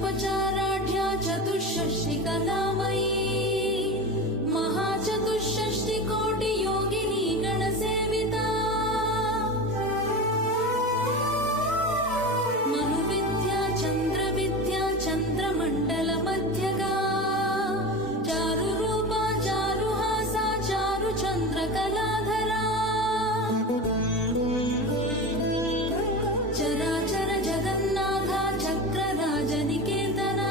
षोडशोपचाराढ्या चतुष्षष्टि कलामयी महाचतुष्षष्टि कोटि योगिनी गणसेविता मनुविद्या चन्द्रविद्या चन्द्रमण्डल मध्यगा चारुरूपा चारुहासा चारुचन्द्रकलाधरा चराचर जगन्नाथा चक्रराजनिकेतना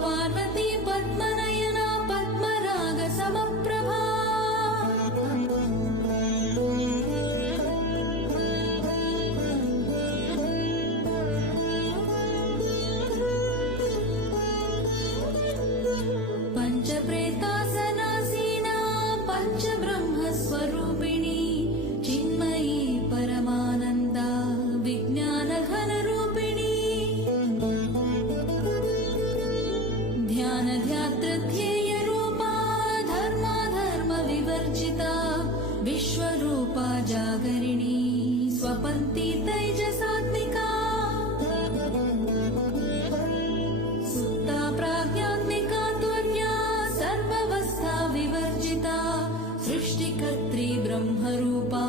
पार्वती पद्मनयना पद्मराग समप्रभा पञ्चप्रेतासनासीना पञ्चब्रह्मस्वरूपिणी चिन्मयी परमानन्दा विज्ञानघनरूपिणी ध्यानध्यातृध्येयरूपा धर्माधर्मविवर्जिता विश्वरूपा जागरिणी स्वपन्ती तैजसात्मिका सुप्ता प्राज्ञात्मिका तुर्या सर्वावस्था विवर्जिता सृष्टिकर्त्री ब्रह्मरूपा